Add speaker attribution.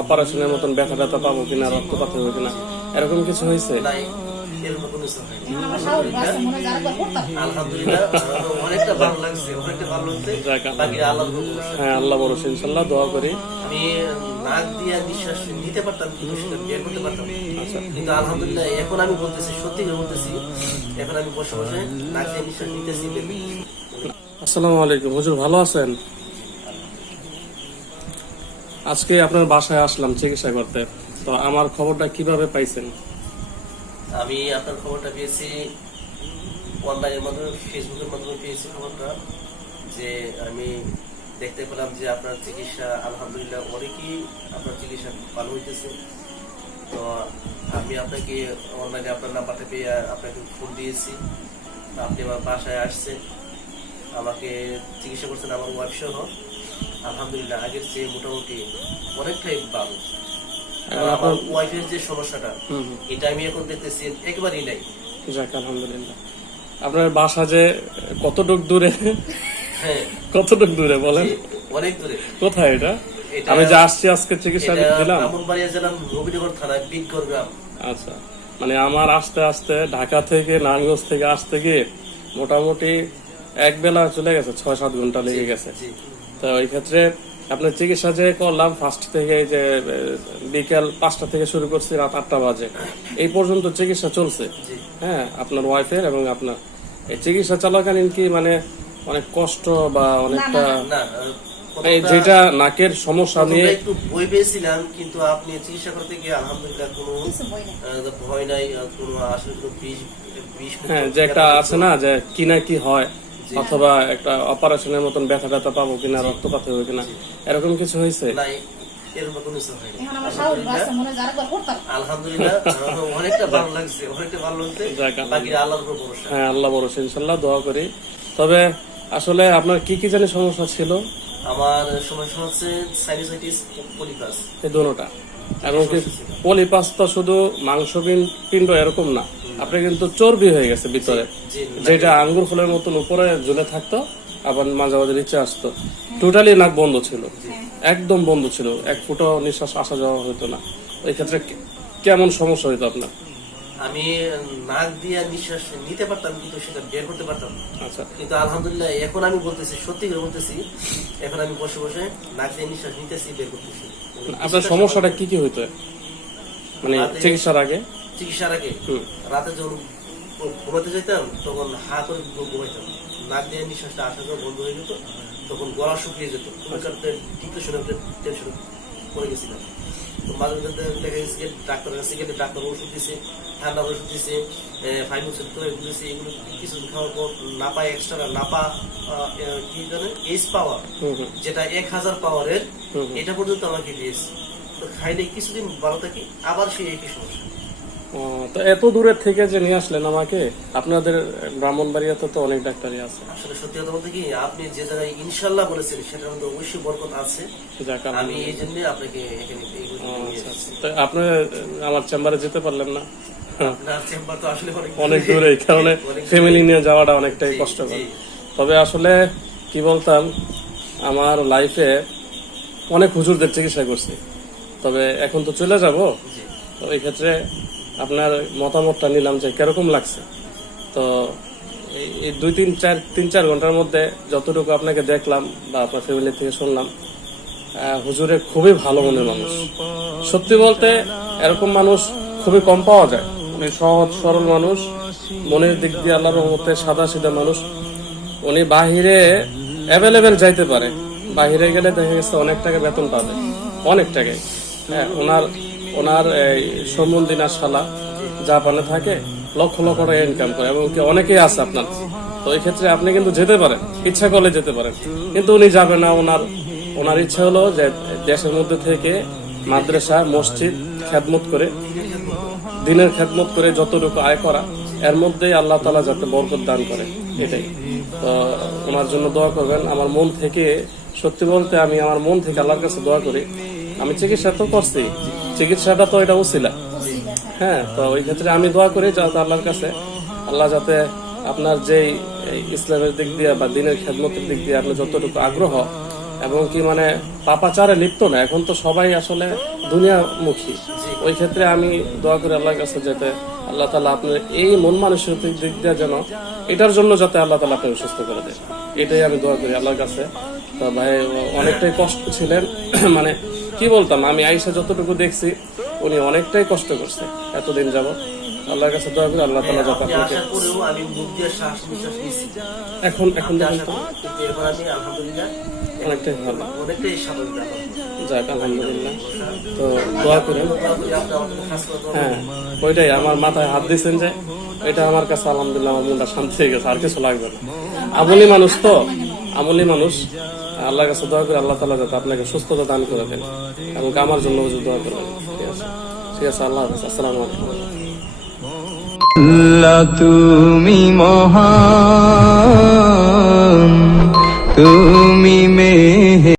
Speaker 1: অপারেশনের মতন ব্যথা ব্যথা পাবো কিনা রক্তপাত হবে কিনা এরকম কিছু হয়েছে?
Speaker 2: হয় যারা তো করতাম
Speaker 3: আলহামদুলিল্লাহ আহ, অনেকটা ভালো লাগছে অনেকটা ভালো লাগছে
Speaker 1: যাক,
Speaker 3: বাকি আল্লাহ
Speaker 1: আল্লাহ বড় ইনশাল্লাহ দোয়া করি।
Speaker 3: আমি নাক দিয়ে নিঃশ্বাস নিতে পারতাম কিন্তু সেটা বের করতে পারতাম কিন্তু আলহামদুলিল্লাহ এখন আমি বলতেছি সত্যি বলতেছি এখন আমি বসে বসে নাক দিয়ে নিঃশ্বাস নিতেছি।
Speaker 1: আসসালামু আলাইকুম। হুজুর ভালো আছেন? আজকে আপনার বাসায় আসলাম চিকিৎসা করতে। তো আমার খবরটা কীভাবে পাইছেন?
Speaker 3: আমি আপনার খবরটা পেয়েছি অনলাইনের মাধ্যমে ফেসবুকের মাধ্যমে পেয়েছি খবরটা, যে আমি দেখতে পেলাম যে আপনার চিকিৎসা, আলহামদুলিল্লাহ, অনেকই আপনার চিকিৎসা ভালো হইতেছে। তো আমি আপনাকে অনলাইনে আপনার নাম্বারটা পেয়ে আপনাকে ফোন দিয়েছি। আপনি আমার বাসায় আসছেন। আমাকে চিকিৎসা করছেন আমার ওয়াইফ সহ। আলহামদুলিল্লাহ আগের চেয়ে মোটামুটি অনেকটাই ভালো। ওয়াইফের যে সমস্যাটা এটা আমি এখন দেখতেছি একেবারেই নাই।
Speaker 1: যাক আলহামদুলিল্লাহ। আপনার বাসা যে কতটুক দূরে?
Speaker 3: হ্যাঁ।
Speaker 1: কতটুক দূরে বলেন?
Speaker 3: অনেক দূরে।
Speaker 1: কোথায় এটা? আমি যে আসছি আজকে চিকিৎসা দিলাম।
Speaker 3: ব্রাহ্মণবাড়িয়া জেলার নবীনগর থানায় বিটগড় গ্রাম।
Speaker 1: আচ্ছা। মানে আমার আসতে আসতে ঢাকা থেকে নারায়ণগঞ্জ থেকে আসতে গিয়ে মোটামুটি এক বেলা চলে গেছে ছয় সাত ঘণ্টা লেগে গেছে। তো ওই ক্ষেত্রে আপনার চিকিৎসা যে করলাম ফার্স্ট থেকে এই যে বিকেল পাঁচটা থেকে শুরু করছি রাত আটটা বাজে। এই পর্যন্ত চিকিৎসা চলছে। হ্যাঁ আপনার ওয়াইফের এবং আপনার। এই চিকিৎসা চলাকালীন কি মানে অনেক কষ্ট বা অনেকটা যেটা নাকের সমস্যা নিয়ে
Speaker 3: একটু বই পেয়েছিলাম কিন্তু আপনি চিকিৎসা করতে গিয়ে আলহামদুলিল্লাহ কোনো ভয় নাই। কোনো আসলে কোনো বিষ বিষ
Speaker 1: হ্যাঁ যে একটা আছে না যে কি না কি হয়। অথবা একটা অপারেশনের মতন ব্যথা ব্যথা পাবো কিনা রক্তপাত হবে কিনা এরকম কিছু হয়েছে?
Speaker 2: মনে হয়
Speaker 1: হ্যাঁ আল্লাহ বড় ইনশাল্লাহ দোয়া করি। তবে আসলে আপনার কি কি জানি সমস্যা ছিল?
Speaker 3: আমার সমস্যা হচ্ছে সাইনোসাইটিস পলিপাস
Speaker 1: এই দুটোটা। এবং পলিপাস তো শুধু মাংস পিন- পিণ্ড এরকম না। আপনি কিন্তু চর্বি হয়ে গেছে ভিতরে। যেটা আঙ্গুর ফুলের মতন উপরে ঝুলে থাকতো আবার মাঝে মাঝে নিচে আসতো। টোটালি নাক বন্ধ ছিল। একদম বন্ধ ছিল। এক ফুটো নিঃশ্বাস আসা যাওয়া হতো না। ওই ক্ষেত্রে কেমন সমস্যা হইতো আপনার?
Speaker 3: আমি নাক দিয়ে নিঃশ্বাস নিতে পারতাম কিন্তু সেটা বের করতে পারতাম না।
Speaker 1: আচ্ছা।
Speaker 3: কিন্তু আলহামদুলিল্লাহ এখন আমি বলতেছি সত্যি করে বলতেছি এখন আমি বসে বসে নাক দিয়ে নিঃশ্বাস নিতেছি বের করতেছি।
Speaker 1: আপনার সমস্যাটা কি কি হইতো? মানে চিকিৎসার আগে?
Speaker 3: চিকিৎসার আগে রাতে যখন ঘুমাতে যেতাম তখন হা করে ঘুমাইতাম। নাক দিয়ে নিঃশ্বাসটা আসা যাওয়া বন্ধ হয়ে যেত তখন গলা শুকিয়ে যেত। কোনো কারণে ডিপ্রেশনে টেনশন পড়ে গেছিলাম। তো মাঝে মধ্যে দেখা গেছে যে ডাক্তারের কাছে গেলে ডাক্তার ওষুধ দিছে ঠান্ডা ওষুধ দিছে তো এগুলো দিছে এগুলো কিছু খাওয়ার পর নাপা এক্সট্রা নাপা কি জানেন এইচ পাওয়ার যেটা এক হাজার পাওয়ারের। এটা পর্যন্ত আমাকে দিয়েছে। তো খাইলে কিছুদিন ভালো থাকি আবার সেই একই সমস্যা।
Speaker 1: তো এত দূরের থেকে যে নিয়ে আসলেন আমাকে আপনাদের ব্রাহ্মণবাড়িয়াতে তো অনেক ডাক্তারই আছে।
Speaker 3: আসলে সত্যি কথা বলতে কি আপনি যে জায়গায় ইনশাল্লাহ বলেছেন সেটার মধ্যে অবশ্যই বরকত আছে। আমি এই জন্য আপনাকে
Speaker 1: আচ্ছা, আচ্ছা। আপনি আমার চেম্বারে যেতে পারলেন না।
Speaker 3: অনেক
Speaker 1: দূরে। কারণে ফ্যামিলি নিয়ে যাওয়াটা অনেকটাই কষ্টকর। তবে আসলে কি বলতাম আমার লাইফে অনেক হুজুরদের চিকিৎসা করছি। তবে এখন তো চলে যাব। তো এই ক্ষেত্রে আপনার মতামতটা নিলাম যে কীরকম লাগছে। তো এই- দুই তিন, চার তিন, চার ঘণ্টার মধ্যে যতটুকু আপনাকে দেখলাম বা আপনার ফ্যামিলি থেকে শুনলাম হুজুরে খুবই ভালো মনের মানুষ। সত্যি বলতে এরকম মানুষ খুবই কম পাওয়া যায়। উনি সহজ, সরল মানুষ, মনের দিক দিয়ে আল্লাহর রহমতে সাদা সিধা মানুষ। উনি বাহিরে অ্যাভেলেবেল যাইতে পারে। বাহিরে গেলে দেখা গেছে অনেক টাকা বেতন পাবে। অনেক টাকায় হ্যাঁ ওনার ওনার এই সম্বন্ধিনা শালা জাপানে থাকে, লক্ষ লক্ষ টাকা ইনকাম করে এবং কি অনেকেই আছে আপনার। তো এই ক্ষেত্রে আপনি কিন্তু যেতে পারেন, ইচ্ছা করলে যেতে পারেন। কিন্তু উনি যাবে না, ওনার ওনার ইচ্ছা হলো যে দেশের মধ্যে থেকে মাদ্রাসা, মসজিদ খেদমত করে, দিনের খেদমত করে যতটুকু আয় করা, এর মধ্যেই আল্লাহ তালা যাতে বরকত দান করে, এটাই। তো ওনার জন্য দোয়া করবেন। আমার মন থেকে, সত্যি বলতে আমি আমার মন থেকে আল্লাহর কাছে দোয়া করি আমি চিকিৎসা তো করছি। চিকিৎসাটা তো এটা উচিলা। হ্যাঁ তো ওই ক্ষেত্রে আমি দোয়া করি যাতে আল্লাহর কাছে। আল্লাহ যাতে আপনার যেই ইসলামের দিক দিয়ে বা দিনের খেদমতের দিক দিয়ে আপনার যতটুকু আগ্রহ, এবং কি মানে পাপাচারে লিপ্ত না, এখন তো সবাই আসলে দুনিয়ামুখী। ওই ক্ষেত্রে আমি দোয়া করি আল্লাহর কাছে যাতে আল্লাহ তালা আপনার এই মন মানসিকতার দিক দিয়ে যেন এটার জন্য যাতে আল্লাহ তালা আপনাকে সুস্থ করে দেয়। এটাই আমি দোয়া করি আল্লাহর কাছে। তো ভাই, অনেকটাই কষ্ট ছিলেন। মানে কি বলতাম আমি আইসা যতটুকু দেখছি উনি অনেকটাই কষ্ট করছে এতদিন যাব আল্লাহর কাছে দোয়া করি আল্লাহ তালা যাতে
Speaker 3: আপনি
Speaker 1: আপনাকে
Speaker 3: আমি মুখ দিয়ে শ্বাস নিঃশ্বাস নিচ্ছি
Speaker 1: এখন এখন দেখেন তো
Speaker 3: এবার আমি আলহামদুলিল্লাহ
Speaker 1: অনেকটাই ভালো
Speaker 3: অনেকটাই স্বাভাবিক
Speaker 1: যাক আলহামদুলিল্লাহ তো দোয়া করেন হ্যাঁ ওইটাই আমার মাথায় হাত দিয়েছেন যে এটা আমার কাছে আলহামদুলিল্লাহ আমার মনটা শান্তি হয়ে গেছে আর কিছু লাগবে না আমলি মানুষ তো আমলি মানুষ আল্লাহর কাছে দোয়া করে, আল্লাহ তালা যাতে আপনাকে সুস্থতা দান করে দেন এবং আমার জন্য দোয়া করবেন ঠিক আছে? ঠিক আছে, আল্লাহ আসসালামু আলাইকুম।
Speaker 4: আল্লাহ তুমি মহা তুমি